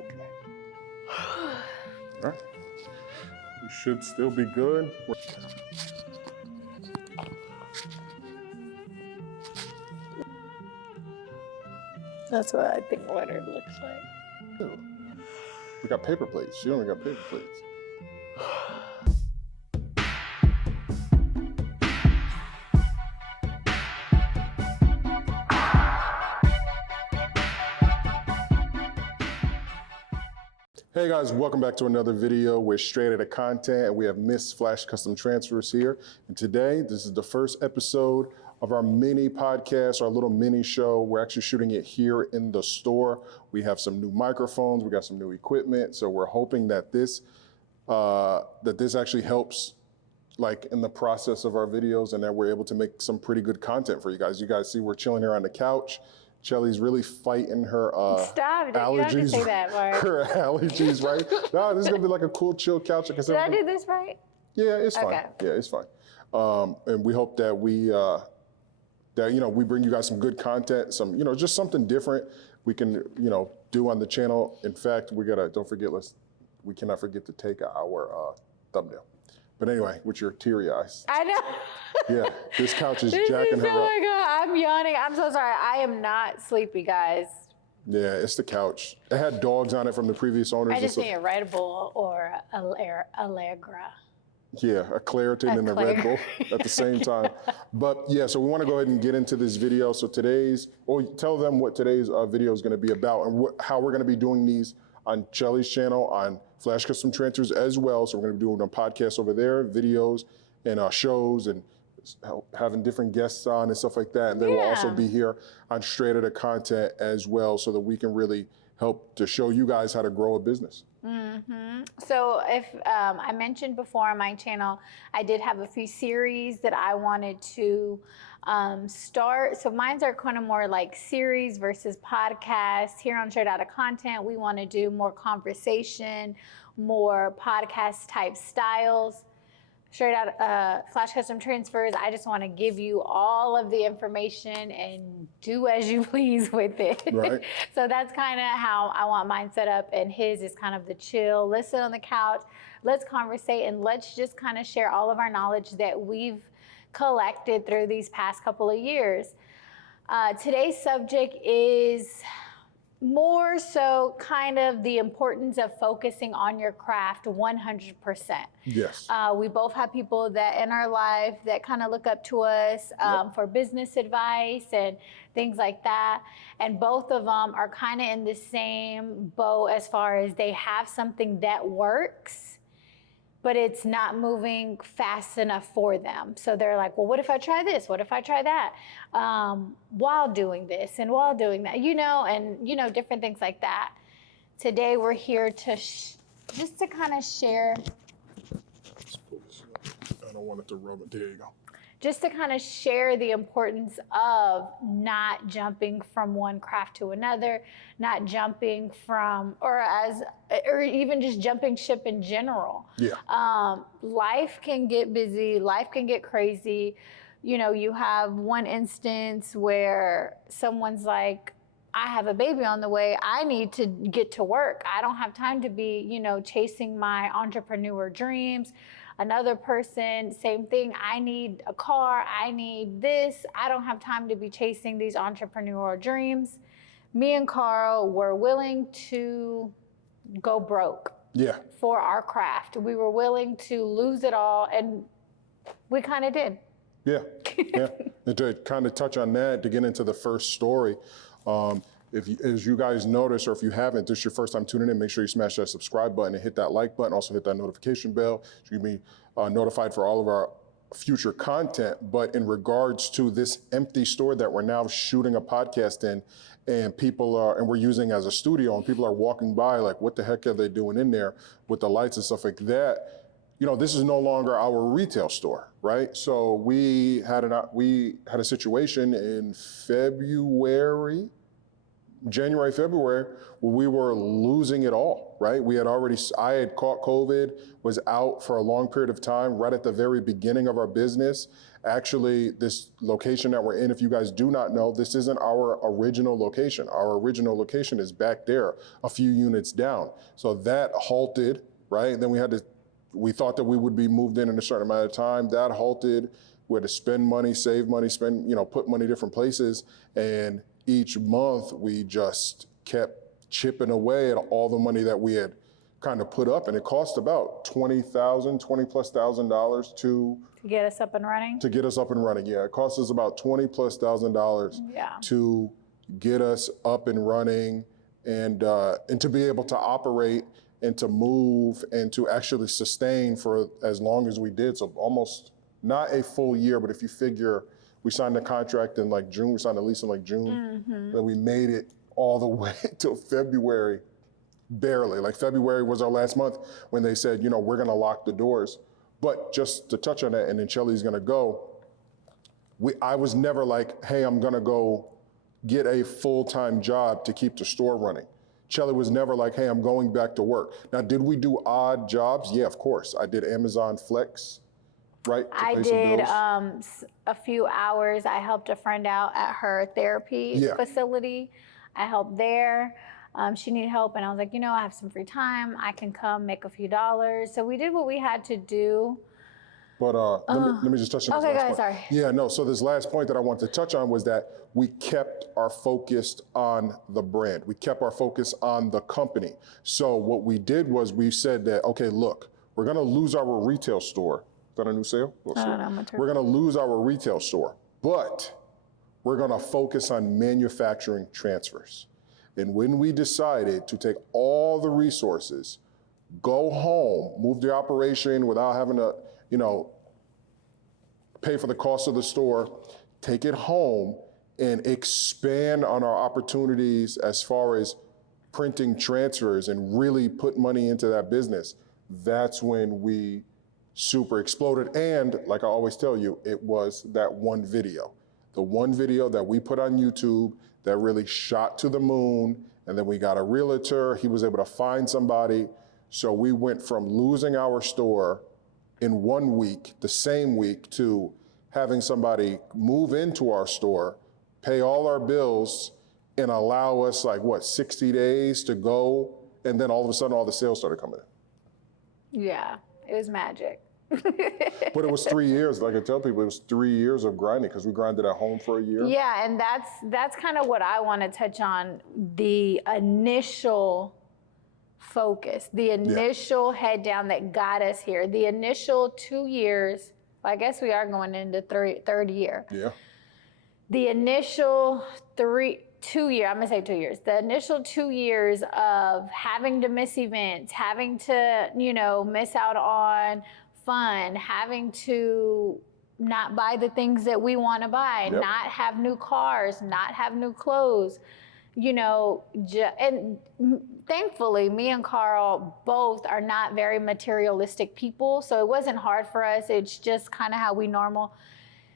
Okay. All right. We should still be good. That's what I think Leonard looks like. We got paper plates. You only got paper plates. Hey guys, welcome back to another video with Straight Outta Content, and we have Miss Flash Custom Transfers here. And today, this is the first episode of our mini podcast, our little mini show. We're actually shooting it here in the store. We have some new microphones, we got some new equipment, so we're hoping that this actually helps like in the process of our videos, and that we're able to make some pretty good content for you guys. You guys see we're chilling here on the couch. Shelly's really fighting her Stop, allergies. you have to say that, Mark. Her allergies, right? No, this is gonna be like a cool, chill couch. Did I do this right? Yeah, it's fine. Okay. Yeah, it's fine. And we hope that we we bring you guys some good content, some just something different we can do on the channel. In fact, we gotta we cannot forget to take our thumbnail. But anyway, with your teary eyes. I know. Yeah, this couch is jacking her up. Oh my God, I'm yawning. I'm so sorry. I am not sleepy, guys. Yeah, it's the couch. It had dogs on it from the previous owners. I just need a Red Bull or Allegra. Yeah, a Claritin and a Red Bull at the same time. But yeah, so we want to go ahead and get into this video. So tell them what today's video is going to be about and how we're going to be doing these on Shelly's channel, on Flash Custom Transfers as well. So we're going to be doing a podcast over there, videos and shows, and having different guests on and stuff like that. And they will also be here on Straight Outta Content as well, so that we can really help to show you guys how to grow a business. Mm-hmm. So if I mentioned before on my channel, I did have a few series that I wanted to start. So mine's are kind of more like series versus podcasts. Here on Straight Outta Content, we want to do more conversation, more podcast type styles. Straight Out Flash Custom Transfers, I just want to give you all of the information and do as you please with it. Right. So that's kind of how I want mine set up, and his is kind of the chill. Let's sit on the couch, let's conversate, and let's just kind of share all of our knowledge that we've collected through these past couple of years. Today's subject is more so kind of the importance of focusing on your craft 100%. Yes. We both have people that in our life that kind of look up to us for business advice and things like that. And both of them are kind of in the same boat as far as they have something that works, but it's not moving fast enough for them. So they're like, well, what if I try this? What if I try that? While doing this and while doing that, and different things like that. Today we're here to just to kind of share. I don't want it to rub it. There you go. Just to kind of share the importance of not jumping from one craft to another, not jumping from, or even just jumping ship in general. Yeah. Life can get busy, life can get crazy. You have one instance where someone's like, I have a baby on the way, I need to get to work. I don't have time to be, chasing my entrepreneur dreams. Another person, same thing. I need a car. I need this. I don't have time to be chasing these entrepreneurial dreams. Me and Carl were willing to go broke for our craft. We were willing to lose it all, and we kind of did. Yeah, yeah. And to kind of touch on that, to get into the first story, as you guys notice, or if you haven't, this is your first time tuning in, make sure you smash that subscribe button and hit that like button. Also hit that notification bell so you can be notified for all of our future content. But in regards to this empty store that we're now shooting a podcast in, and we're using as a studio, and people are walking by like, what the heck are they doing in there with the lights and stuff like that? This is no longer our retail store, right? So we had a situation in February, January, February, we were losing it all, right? I had caught COVID, was out for a long period of time, right at the very beginning of our business. Actually, this location that we're in, if you guys do not know, this isn't our original location. Our original location is back there, a few units down. So that halted, right? And then we thought that we would be moved in a certain amount of time. That halted. We had to spend money, save money, put money different places. And each month we just kept chipping away at all the money that we had kind of put up. And it cost about $20,000+ to get us up and running? To get us up and running, yeah. It cost us about $20,000+ to get us up and running and to be able to operate and to move and to actually sustain for as long as we did. So almost not a full year, but if you figure we signed the contract in like June, we signed the lease in like June, then we made it all the way till February, barely. Like February was our last month when they said, we're gonna lock the doors. But just to touch on that, and then Shelly's gonna go, I was never like, hey, I'm gonna go get a full-time job to keep the store running. Shelly was never like, hey, I'm going back to work. Now, did we do odd jobs? Yeah, of course. I did Amazon Flex, right? I did a few hours. I helped a friend out at her therapy facility. I helped there. She needed help, and I was like, I have some free time. I can come make a few dollars. So we did what we had to do. But let me just touch on this last point. Sorry. Yeah, no, so this last point that I wanted to touch on was that we kept our focus on the brand. We kept our focus on the company. So what we did was we said that, okay, look, we're gonna lose our retail store. Is that a new sale? We're gonna lose our retail store, but we're gonna focus on manufacturing transfers. And when we decided to take all the resources, go home, move the operation without having to, pay for the cost of the store, take it home and expand on our opportunities as far as printing transfers and really put money into that business, that's when we super exploded. And like I always tell you, it was that one video. The one video that we put on YouTube that really shot to the moon, and then we got a realtor, he was able to find somebody. So we went from losing our store in 1 week, the same week, to having somebody move into our store, pay all our bills, and allow us 60 days to go, and then all of a sudden all the sales started coming in. Yeah, it was magic. But it was 3 years, like I tell people, it was 3 years of grinding because we grinded at home for a year. Yeah, and that's kind of what I want to touch on, the initial focus, the initial head down that got us here, the initial 2 years, I guess we are going into third year. Yeah. The initial 2 years, I'm gonna say 2 years, the initial 2 years of having to miss events, having to, miss out on fun, having to not buy the things that we want to buy, not have new cars, not have new clothes, and thankfully me and Carl both are not very materialistic people, so it wasn't hard for us. It's just kind of how we normal.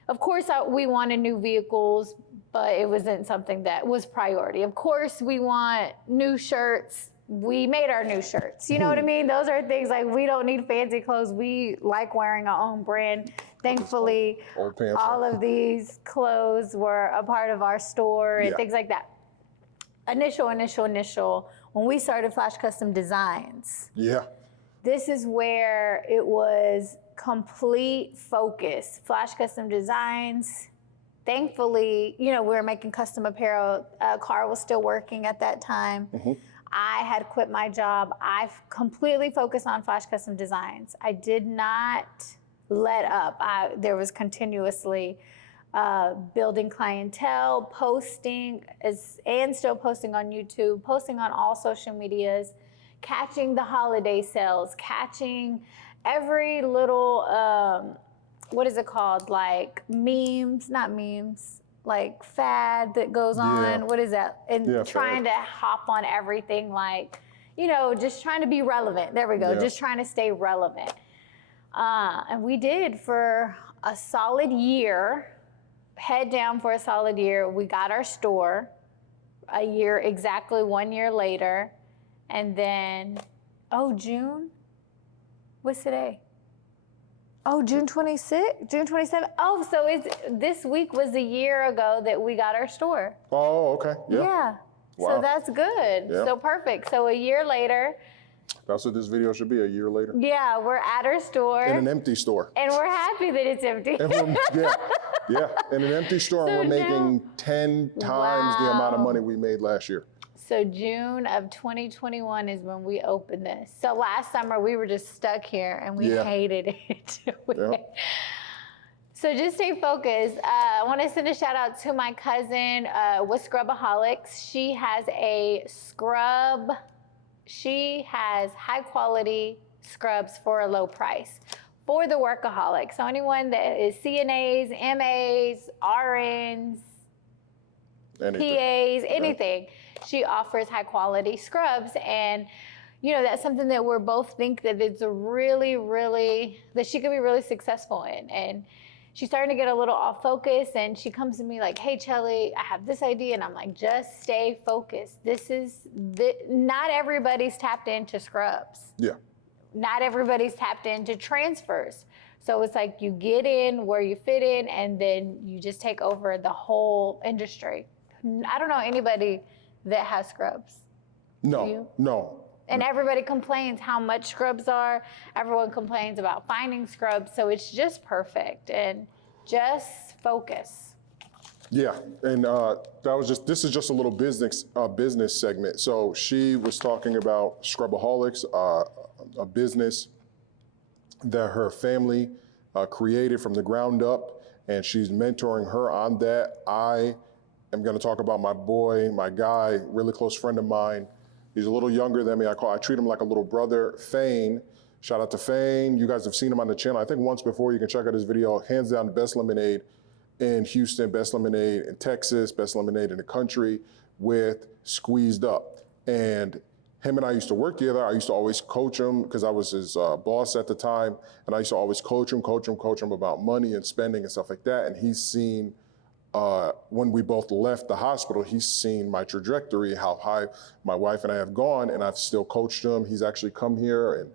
Of course, we wanted new vehicles, but it wasn't something that was priority. Of course, we want new shirts. We made our new shirts. You know what I mean? Those are things like we don't need fancy clothes. We like wearing our own brand. Thankfully, all of these clothes were a part of our store and things like that. Initial, when we started Flash Custom Designs. Yeah. This is where it was complete focus. Flash Custom Designs. Thankfully, we were making custom apparel. Carl was still working at that time. I had quit my job. I completely focused on Flash Custom Designs. I did not let up. There was continuously building clientele, posting, and still posting on YouTube, posting on all social medias, catching the holiday sales, catching every little, what is it called? Like like fad that goes on. What is that? And trying to hop on everything, just trying to be relevant. There we go. Just trying to stay relevant. And we did for a solid year, head down for a solid year. We got our store. exactly 1 year later. And then, June? What's today? June 26th, June 27th. So this week was a year ago that we got our store. Oh, okay. Yeah. Wow. So that's good. Yeah. So perfect. So a year later. That's what this video should be, a year later. Yeah, we're at our store. In an empty store. And we're happy that it's empty. Yeah. In an empty store, and we're making 10 times the amount of money we made last year. So June of 2021 is when we opened this. So last summer we were just stuck here and we hated it. So just stay focused. I want to send a shout out to my cousin with Scrubaholics. She has a scrub. She has high quality scrubs for a low price for the workaholic. So anyone that is CNAs, MAs, RNs, PAs, anything. She offers high quality scrubs, and that's something that we're both think that it's a really, really, that she could be really successful in. And she's starting to get a little off focus, and she comes to me like, hey, Chelly, I have this idea. And I'm like, just stay focused. Not everybody's tapped into scrubs. Yeah. Not everybody's tapped into transfers. So it's like you get in where you fit in, and then you just take over the whole industry. I don't know anybody that has scrubs. No. And everybody complains how much scrubs are. Everyone complains about finding scrubs. So it's just perfect, and just focus. Yeah, and this is just a little business segment. So she was talking about Scrubaholics, a business that her family created from the ground up, and she's mentoring her on that. I'm going to talk about my boy, my guy, really close friend of mine. He's a little younger than me. I treat him like a little brother, Fane. Shout out to Fane. You guys have seen him on the channel. I think once before. You can check out his video. Hands down, the best lemonade in Houston, best lemonade in Texas, best lemonade in the country with Squeezed Up. And him and I used to work together. I used to always coach him because I was his boss at the time. And I used to always coach him about money and spending and stuff like that. And he's seen, when we both left the hospital, he's seen my trajectory, how high my wife and I have gone, and I've still coached him. He's actually come here and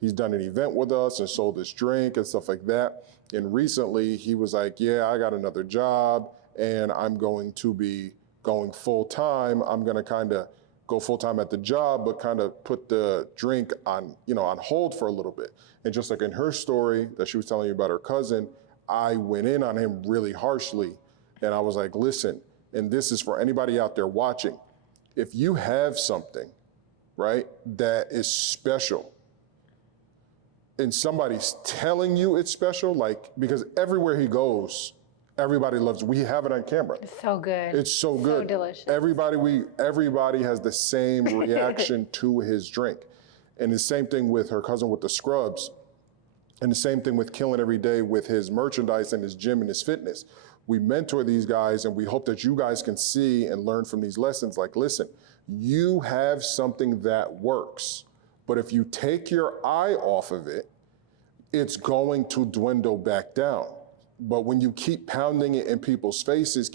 he's done an event with us and sold this drink and stuff like that. And recently he was like, yeah, I got another job and I'm going to be going full time. I'm gonna kind of go full time at the job, but kind of put the drink on, on hold for a little bit. And just like in her story that she was telling you about her cousin, I went in on him really harshly. And I was like, listen, and this is for anybody out there watching, if you have something, right, that is special, and somebody's telling you it's special, because everywhere he goes, everybody loves it. We have it on camera. It's so good. It's so good. So delicious. Everybody has the same reaction to his drink. And the same thing with her cousin with the scrubs. And the same thing with Killing Every Day with his merchandise and his gym and his fitness. We mentor these guys, and we hope that you guys can see and learn from these lessons. Like, listen, you have something that works, but if you take your eye off of it, it's going to dwindle back down. But when you keep pounding it in people's faces,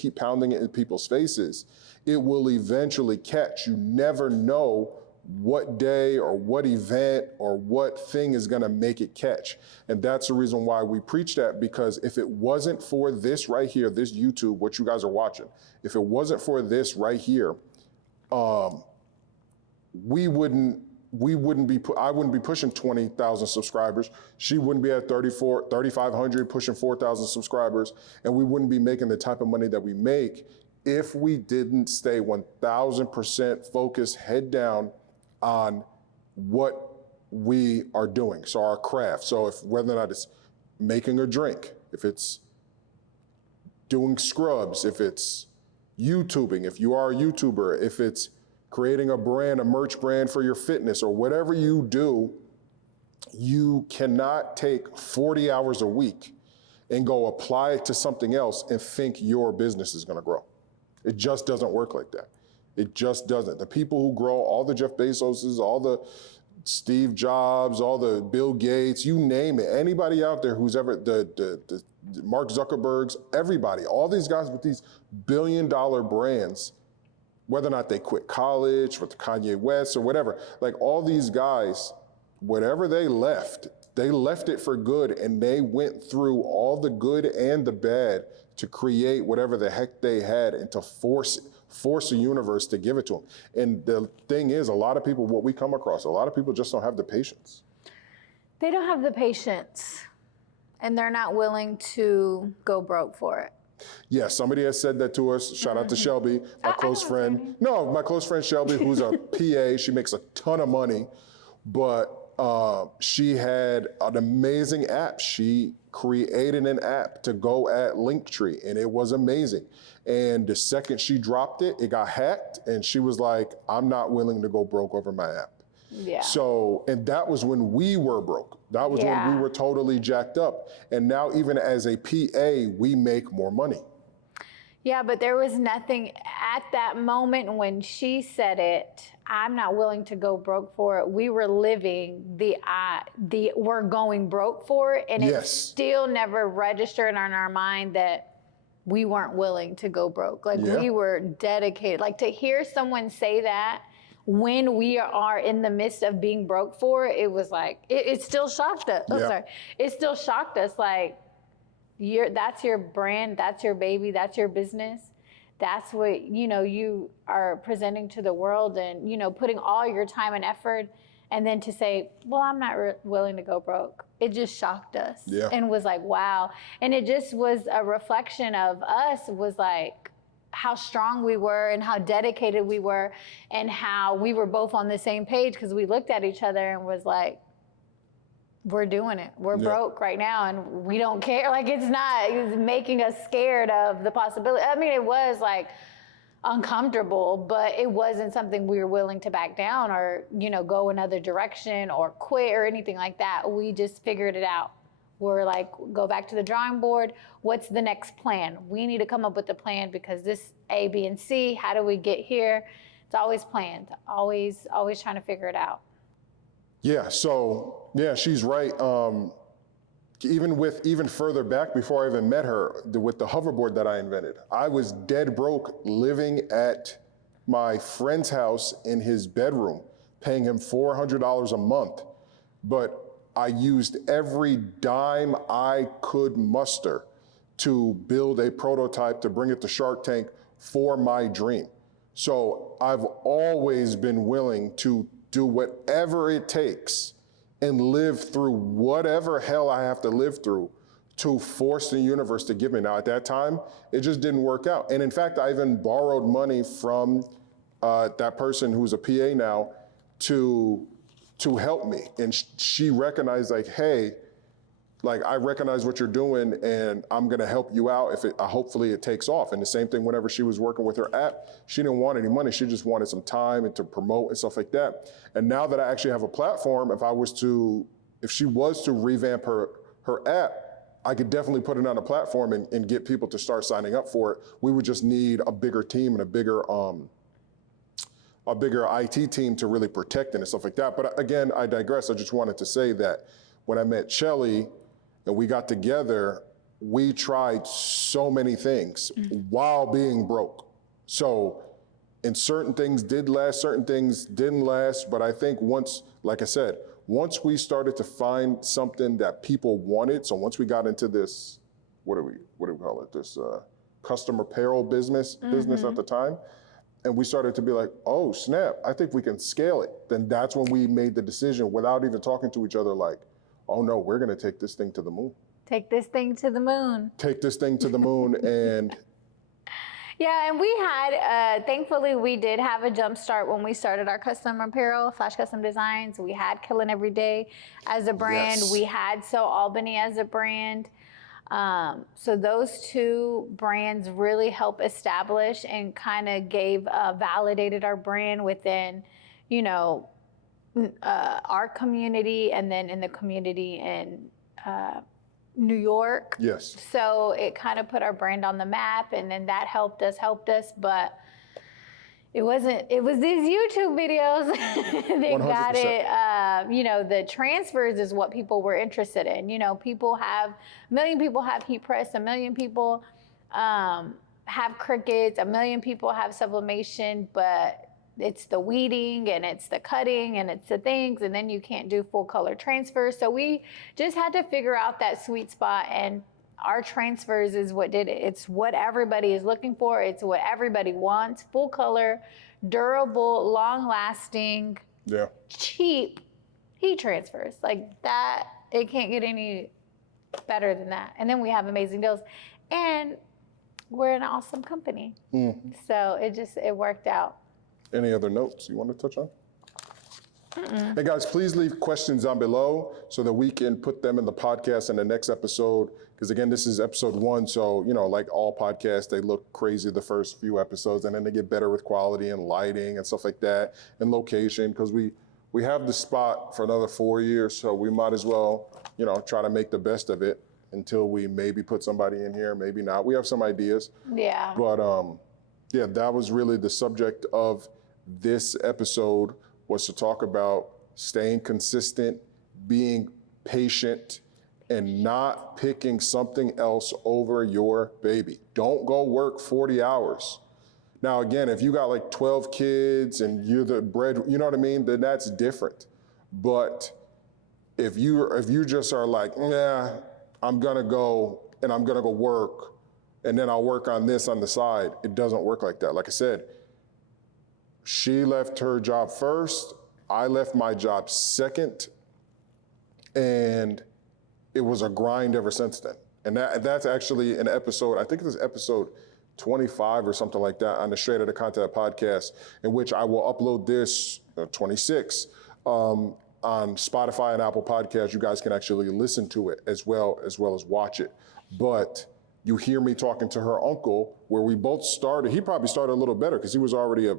it will eventually catch. You never know what day or what event or what thing is gonna make it catch. And that's the reason why we preach that, because if it wasn't for this right here, this YouTube, what you guys are watching, if it wasn't for this right here, I wouldn't be pushing 20,000 subscribers. She wouldn't be at 3,500, pushing 4,000 subscribers, and we wouldn't be making the type of money that we make if we didn't stay 1,000% focused, head down, on what we are doing, so our craft. So if whether or not it's making a drink, if it's doing scrubs, if it's YouTubing, if you are a YouTuber, if it's creating a brand, a merch brand for your fitness, or whatever you do, you cannot take 40 hours a week and go apply it to something else and think your business is gonna grow. It just doesn't work like that. It just doesn't. The people who grow, all the Jeff Bezoses, all the Steve Jobs, all the Bill Gates, you name it, anybody out there who's ever, the Mark Zuckerbergs, everybody, all these guys with these billion-dollar brands, whether or not they quit college with Kanye West or whatever, like all these guys, whatever they left it for good, and they went through all the good and the bad to create whatever the heck they had and to force the universe to give it to them. And the thing is, a lot of people, what we come across, a lot of people just don't have the patience. They don't have the patience, and they're not willing to go broke for it. Yeah, somebody has said that to us. Shout out to Shelby, my close friend. No, my close friend Shelby, who's a PA. She makes a ton of money, but she had an amazing app. She created an app to go at Linktree, and it was amazing. And the second she dropped it, it got hacked, and she was like, I'm not willing to go broke over my app. Yeah. So, and that was when we were broke. That was when we were totally jacked up. And now even as a PA, we make more money. Yeah, but there was nothing at that moment when she said it, I'm not willing to go broke for it. We were living the we're going broke for it. And it still never registered on our mind that we weren't willing to go broke. Like we were dedicated. Like to hear someone say that when we are in the midst of being broke for it, it was like, it still shocked us. Oh, sorry. It still shocked us. Like, that's your brand, that's your baby, that's your business. That's what, you know, you are presenting to the world and, you know, putting all your time and effort. And then to say, well, I'm not willing to go broke. It just shocked us and was like, wow. And it just was a reflection of us, was like, how strong we were and how dedicated we were and how we were both on the same page, because we looked at each other and was like, we're doing it. We're broke right now and we don't care. Like it's making us scared of the possibility. I mean, it was like uncomfortable, but it wasn't something we were willing to back down or, you know, go another direction or quit or anything like that. We just figured it out. We're like, go back to the drawing board. What's the next plan? We need to come up with a plan because this A, B, and C, how do we get here? It's always planned, always trying to figure it out. Yeah, so yeah, she's right. Even further back before I even met her, with the hoverboard that I invented, I was dead broke living at my friend's house in his bedroom, paying him $400 a month. But I used every dime I could muster to build a prototype to bring it to Shark Tank for my dream. So I've always been willing to do whatever it takes and live through whatever hell I have to live through to force the universe to give me. Now, at that time, it just didn't work out. And in fact, I even borrowed money from that person who's a PA now to help me. And she recognized like, hey, like I recognize what you're doing and I'm gonna help you out if hopefully it takes off. And the same thing whenever she was working with her app, she didn't want any money, she just wanted some time and to promote and stuff like that. And now that I actually have a platform, if she was to revamp her app, I could definitely put it on a platform and get people to start signing up for it. We would just need a bigger team and a bigger IT team to really protect it and stuff like that. But again, I digress. I just wanted to say that when I met Shelly and we got together, we tried so many things while being broke. So, and certain things did last, certain things didn't last. But I think once, like I said, once we started to find something that people wanted, so once we got into this, what do we call it? This custom apparel business at the time. And we started to be like, oh snap, I think we can scale it. Then that's when we made the decision without even talking to each other like, oh no, we're gonna take this thing to the moon. Take this thing to the moon. Take this thing to the moon and. Yeah, and we had, thankfully we did have a jump start when we started our custom apparel, Flash Custom Designs. We had Killin' Every Day as a brand. Yes. We had So Albany as a brand. So those two brands really helped establish and kind of validated our brand within, you know, our community and then in the community in New York. Yes. So it kind of put our brand on the map, and then that helped us, but it was these YouTube videos that 100%. got it. You know, the transfers is what people were interested in. You know, a million people have heat press, a million people have crickets, a million people have sublimation, but it's the weeding and it's the cutting and it's the things, and then you can't do full color transfers. So we just had to figure out that sweet spot, and our transfers is what did it. It's what everybody is looking for. It's what everybody wants. Full color, durable, long lasting, cheap heat transfers. Like that, it can't get any better than that. And then we have amazing deals. And we're an awesome company. So it worked out. Any other notes you want to touch on? Hey guys, please leave questions down below so that we can put them in the podcast in the next episode. Because again, this is episode 1. So, you know, like all podcasts, they look crazy the first few episodes, and then they get better with quality and lighting and stuff like that, and location, because we have the spot for another 4 years. So we might as well, you know, try to make the best of it until we maybe put somebody in here, maybe not. We have some ideas. Yeah. But yeah, that was really the subject of this episode, was to talk about staying consistent, being patient, and not picking something else over your baby. Don't go work 40 hours. Now, again, if you got like 12 kids and you're the bread, you know what I mean, then that's different. But if you just are like, nah, I'm gonna go and I'm gonna go work, and then I'll work on this on the side, it doesn't work like that. Like I said, she left her job first, I left my job second, and it was a grind ever since then. And that's actually an episode, I think it was episode 25 or something like that on the Straight Outta Content podcast, in which I will upload this, 26, on Spotify and Apple Podcasts. You guys can actually listen to it as well as watch it. But you hear me talking to her uncle, where we both started. He probably started a little better because he was already a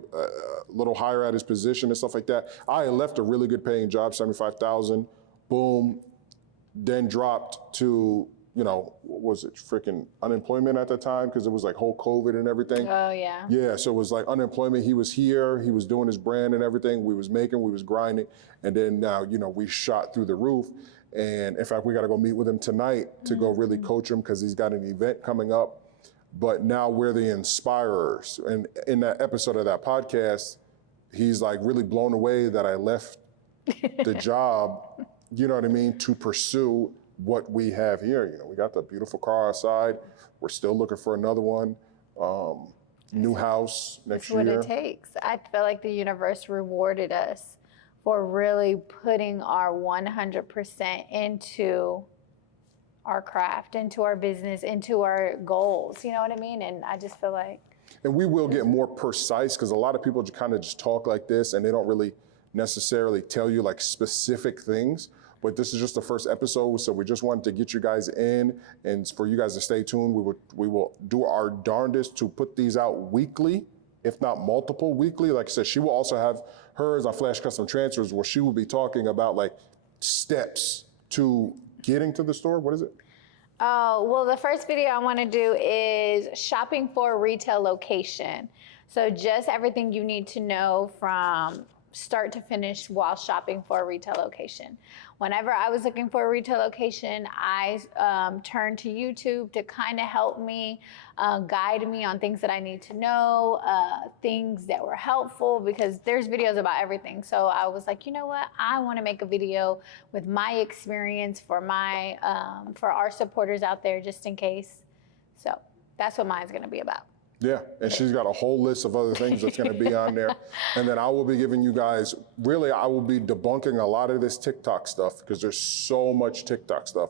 little higher at his position and stuff like that. I had left a really good paying job, $75,000, boom, then dropped to, you know, what was it, freaking unemployment at the time, because it was like whole COVID and everything. Oh, yeah. Yeah, so it was like unemployment. He was here, he was doing his brand and everything. We was grinding. And then now, you know, we shot through the roof. And in fact, we got to go meet with him tonight to go really coach him, because he's got an event coming up. But now we're the inspirers. And in that episode of that podcast, he's like really blown away that I left the job, you know what I mean, to pursue what we have here. You know, we got the beautiful car outside. We're still looking for another one. New house next year. That's what it takes. I feel like the universe rewarded us for really putting our 100% into our craft, into our business, into our goals. You know what I mean? And I just feel like. And we will get more precise, because a lot of people kind of just talk like this and they don't really necessarily tell you like specific things. But this is just the first episode, so we just wanted to get you guys in, and for you guys to stay tuned. We will do our darndest to put these out weekly, if not multiple weekly. Like I said, she will also have hers on Flash Custom Transfers, where she will be talking about like steps to getting to the store. What is it? Oh, well, the first video I want to do is shopping for a retail location. So just everything you need to know from start to finish while shopping for a retail location. Whenever I was looking for a retail location, I turned to YouTube to kind of help me, guide me on things that I need to know, things that were helpful, because there's videos about everything. So I was like, you know what? I want to make a video with my experience for my for our supporters out there, just in case. So that's what mine's going to be about. Yeah, and she's got a whole list of other things that's gonna be on there. And then I will be giving you guys, really, I will be debunking a lot of this TikTok stuff, because there's so much TikTok stuff.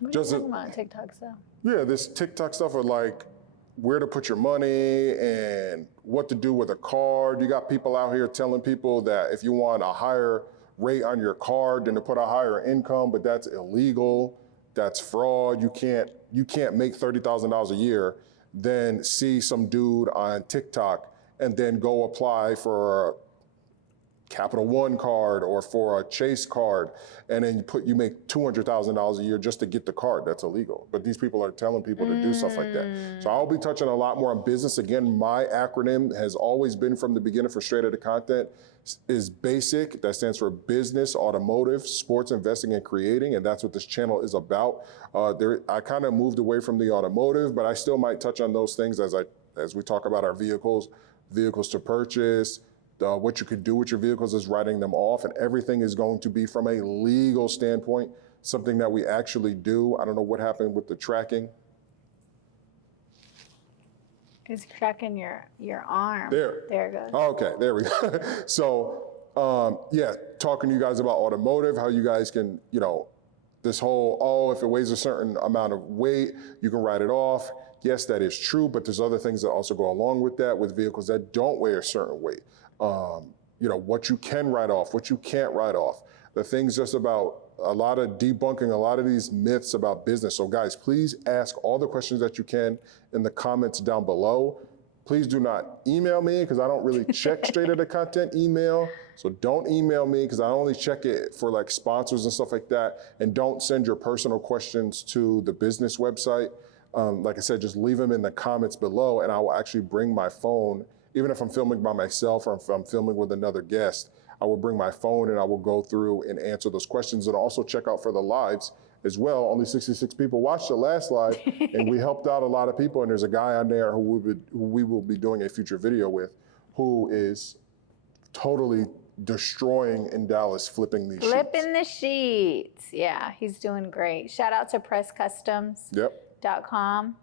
What are you talking about TikTok stuff? Yeah, this TikTok stuff of like where to put your money and what to do with a card. You got people out here telling people that if you want a higher rate on your card, then to put a higher income, but that's illegal, that's fraud. You can't make $30,000 a year, then see some dude on TikTok and then go apply for Capital One card or for a Chase card, and then you make $200,000 a year just to get the card. That's illegal. But these people are telling people to do stuff like that. So I'll be touching a lot more on business. Again, my acronym has always been from the beginning for Straight Outta Content is BASIC. That stands for Business, Automotive, Sports, Investing, and Creating, and that's what this channel is about. I kind of moved away from the automotive, but I still might touch on those things as we talk about our vehicles to purchase, what you could do with your vehicles is writing them off, and everything is going to be from a legal standpoint, something that we actually do. I don't know what happened with the tracking. It's tracking your arm. There. There it goes. Okay, there we go. So, yeah, talking to you guys about automotive, how you guys can, this whole, if it weighs a certain amount of weight, you can write it off. Yes, that is true, but there's other things that also go along with that with vehicles that don't weigh a certain weight. What you can write off, what you can't write off. The things just about a lot of debunking, a lot of these myths about business. So guys, please ask all the questions that you can in the comments down below. Please do not email me because I don't really check Straight Outta Content email. So don't email me because I only check it for like sponsors and stuff like that. And don't send your personal questions to the business website. Like I said, just leave them in the comments below and I will actually bring my phone, even if I'm filming by myself or if I'm filming with another guest, I will bring my phone and I will go through and answer those questions and also check out for the lives as well. Only 66 people watched the last live and we helped out a lot of people. And there's a guy on there who we will be doing a future video with who is totally destroying in Dallas, flipping these sheets. Flipping the sheets. Yeah, he's doing great. Shout out to presscustoms.com.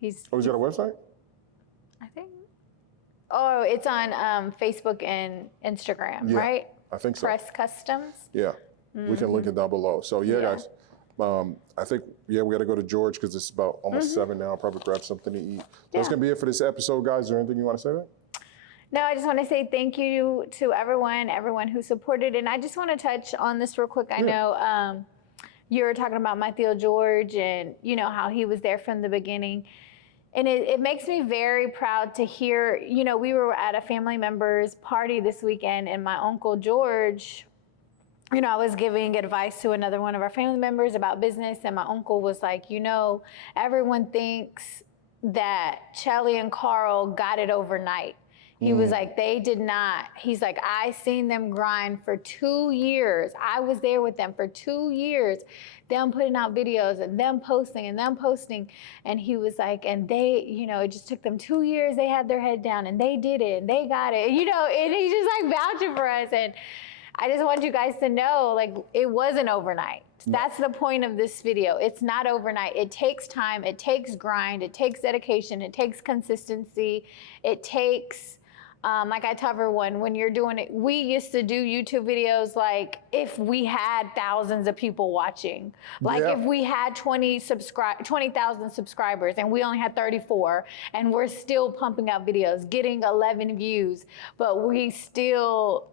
He's got a website? I think. Oh, it's on Facebook and Instagram, right? I think so. Press Customs. Yeah, we can link it down below. So guys, I think, we got to go to George because it's about almost 7 now. I'll probably grab something to eat. So that's going to be it for this episode, guys. Is there anything you want to say? No, I just want to say thank you to everyone who supported. And I just want to touch on this real quick. I know you were talking about my Theo George and, how he was there from the beginning. And it makes me very proud to hear, we were at a family member's party this weekend and my Uncle George, I was giving advice to another one of our family members about business and my uncle was like, everyone thinks that Chelly and Carl got it overnight. He was like, they did not. He's like, I seen them grind for 2 years. I was there with them for 2 years, them putting out videos and them posting. And he was like, and they, it just took them 2 years. They had their head down and they did it and they got it, and he's just like vouching for us. And I just want you guys to know, like, it wasn't overnight. That's the point of this video. It's not overnight. It takes time. It takes grind. It takes dedication. It takes consistency. It takes... like I tell everyone, when you're doing it, we used to do YouTube videos like if we had thousands of people watching, like if we had 20,000 subscribers and we only had 34 and we're still pumping out videos, getting 11 views, but we still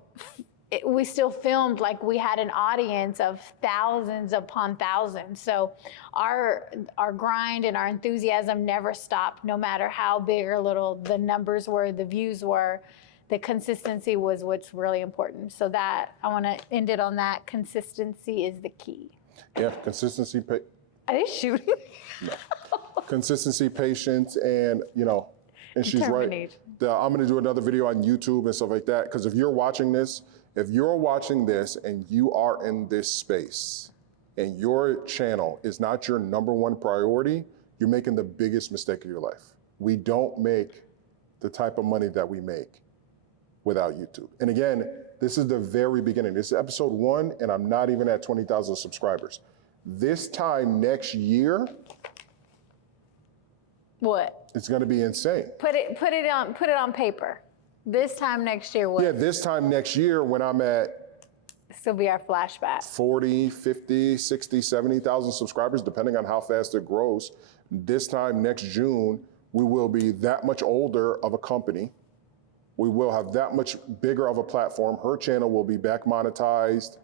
filmed like we had an audience of thousands upon thousands. So our grind and our enthusiasm never stopped, no matter how big or little the numbers were, the views were. The consistency was what's really important. So that, I want to end it on that. Consistency is the key. Yeah, consistency. Are they shooting? No. Consistency, patience, and, and she's right. I'm going to do another video on YouTube and stuff like that, because if you're watching this and you are in this space and your channel is not your #1 priority, you're making the biggest mistake of your life. We don't make the type of money that we make without YouTube. And again, this is the very beginning. This is episode 1 and I'm not even at 20,000 subscribers. This time next year, what? It's going to be insane. Put it on paper. This time next year, what? Yeah, this time next year when I'm at... This will be our flashback. 40, 50, 60, 70,000 subscribers, depending on how fast it grows. This time next June, we will be that much older of a company. We will have that much bigger of a platform. Her channel will be back monetized.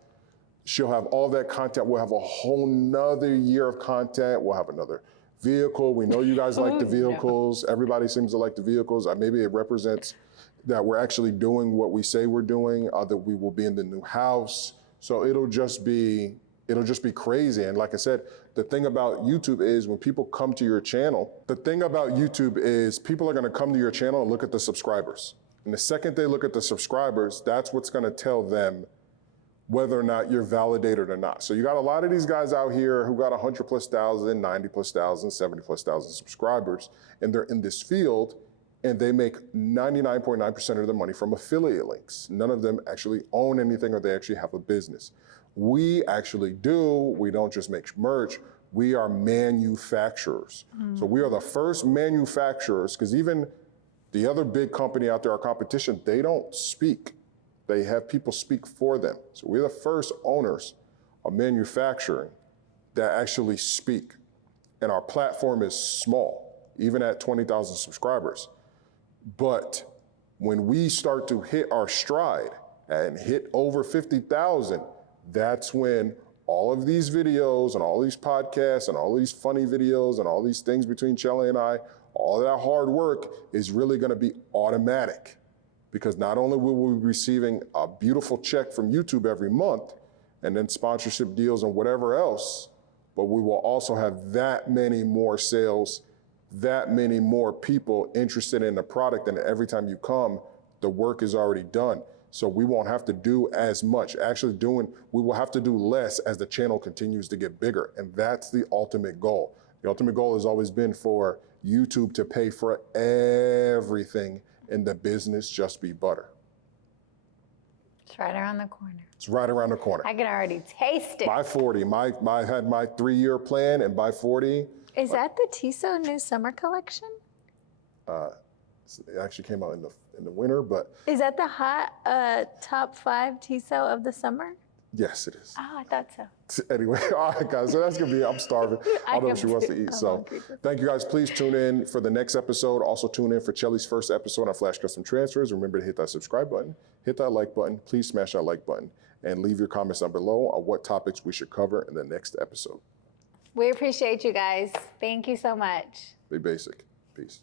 She'll have all that content. We'll have a whole nother year of content. We'll have another vehicle. We know you guys like the vehicles. Everybody seems to like the vehicles. Maybe it represents that we're actually doing what we say we're doing, that we will be in the new house. So it'll just be crazy. And like I said, the thing about YouTube is when people come to your channel, people are gonna come to your channel and look at the subscribers. And the second they look at the subscribers, that's what's gonna tell them whether or not you're validated or not. So you got a lot of these guys out here who got 100,000+, 90,000+, 70,000+ subscribers, and they're in this field, and they make 99.9% of their money from affiliate links. None of them actually own anything or they actually have a business. We actually do. We don't just make merch. We are manufacturers. So we are the first manufacturers, because even the other big company out there, our competition, they don't speak. They have people speak for them. So we're the first owners of manufacturing that actually speak. And our platform is small, even at 20,000 subscribers. But when we start to hit our stride and hit over 50,000, that's when all of these videos and all these podcasts and all these funny videos and all these things between Chelly and I, all that hard work is really gonna be automatic. Because not only will we be receiving a beautiful check from YouTube every month and then sponsorship deals and whatever else, but we will also have that many more sales, that many more people interested in the product, and every time you come, the work is already done. So we won't have to do as much. We will have to do less as the channel continues to get bigger, and that's the ultimate goal. The ultimate goal has always been for YouTube to pay for everything and the business just be butter. It's right around the corner. It's right around the corner. I can already taste it. By 40, I had my 3-year plan, and by 40. Is that the Tissot new summer collection? It actually came out in the winter, but. Is that the hot top 5 Tissot of the summer? Yes, it is. Oh, I thought so. Anyway, all right, guys, so that's gonna be, I'm starving. I know she wants to eat. So thank you guys. Please tune in for the next episode. Also tune in for Chelly's first episode on Flash Custom Transfers. Remember to hit that subscribe button, hit that like button. Please smash that like button and leave your comments down below on what topics we should cover in the next episode. We appreciate you guys. Thank you so much. Be basic. Peace.